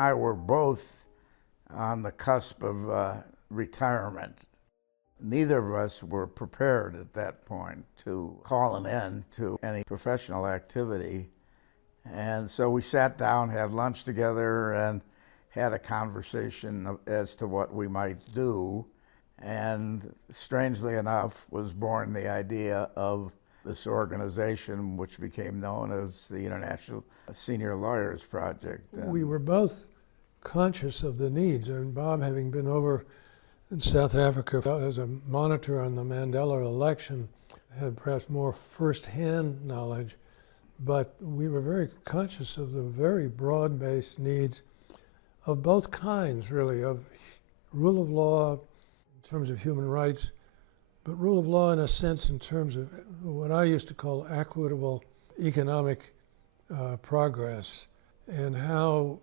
I were both on the cusp of retirement. Neither of us were prepared at that point to call an end to any professional activity. And so we sat down, had lunch together, and had a conversation as to what we might do. And strangely enough, was born the idea of this organization, which became known as the International Senior Lawyers Project. We were both conscious of the needs, and Bob, having been over in South Africa as a monitor on the Mandela election, had perhaps more first-hand knowledge, but we were very conscious of the very broad-based needs of both kinds, really, of rule of law in terms of human rights, but rule of law in a sense in terms of what I used to call equitable economic progress, and how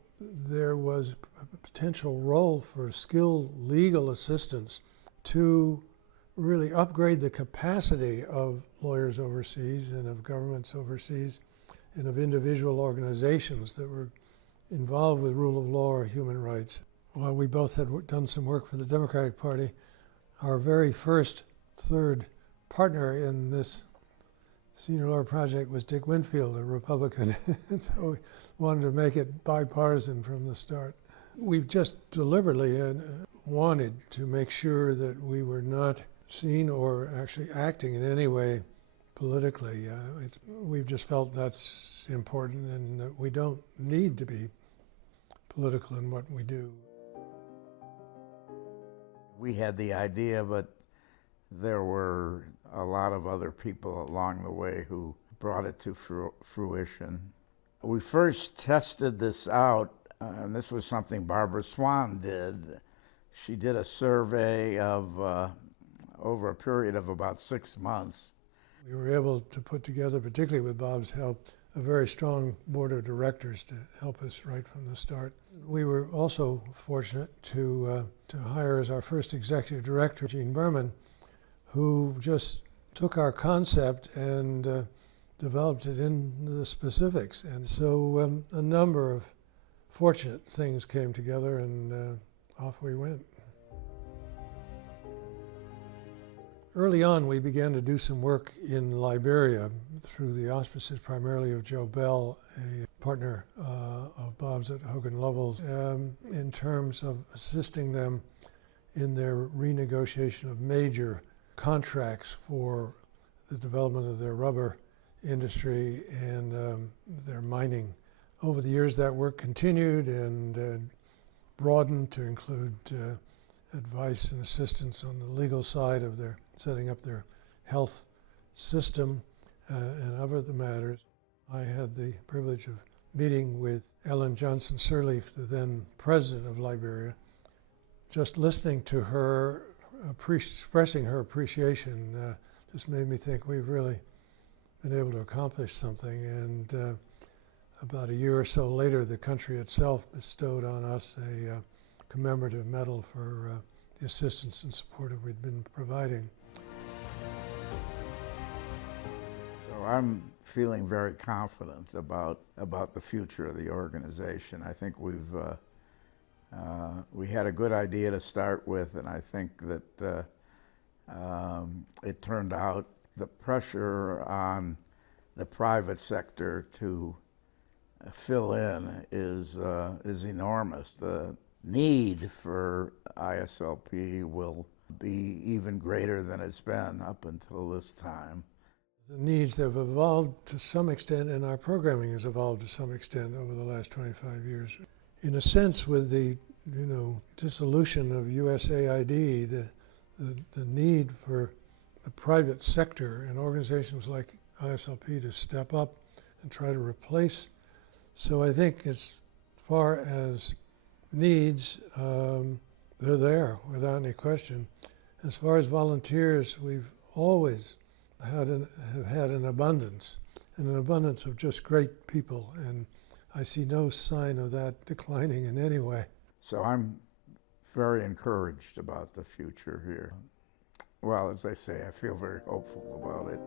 there was a potential role for skilled legal assistance to really upgrade the capacity of lawyers overseas and of governments overseas and of individual organizations that were involved with rule of law or human rights. While we both had done some work for the Democratic Party, our very first third partner in this Senior Lawyer Project was Dick Winfield, a Republican, and so we wanted to make it bipartisan from the start. We've just deliberately wanted to make sure that we were not seen or actually acting in any way politically. We've just felt that's important and that we don't need to be political in what we do. We had the idea, but there were a lot of other people along the way who brought it to fruition. We first tested this out, and this was something Barbara Swan did. She did a survey of over a period of about 6 months. We were able to put together, particularly with Bob's help, a very strong board of directors to help us right from the start. We were also fortunate to hire as our first executive director Gene Berman, who just took our concept and developed it into the specifics. And so a number of fortunate things came together, and off we went. Early on, we began to do some work in Liberia through the auspices primarily of Joe Bell, a partner of Bob's at Hogan Lovells, in terms of assisting them in their renegotiation of major contracts for the development of their rubber industry and their mining. Over the years, that work continued and broadened to include advice and assistance on the legal side of their setting up their health system and other matters. I had the privilege of meeting with Ellen Johnson Sirleaf, the then president of Liberia. Just listening to her expressing her appreciation just made me think we've really been able to accomplish something. And about a year or so later, the country itself bestowed on us a commemorative medal for the assistance and support that we'd been providing. So I'm feeling very confident about the future of the organization. I think we had a good idea to start with, and I think that it turned out the pressure on the private sector to fill in is enormous. The need for ISLP will be even greater than it's been up until this time. The needs have evolved to some extent, and our programming has evolved to some extent over the last 25 years. In a sense, with the dissolution of USAID, the need for the private sector and organizations like ISLP to step up and try to replace. So I think as far as needs, they're there without any question. As far as volunteers, we've always have had an abundance, and an abundance of just great people, and I see no sign of that declining in any way. So I'm very encouraged about the future here. Well, as I say, I feel very hopeful about it.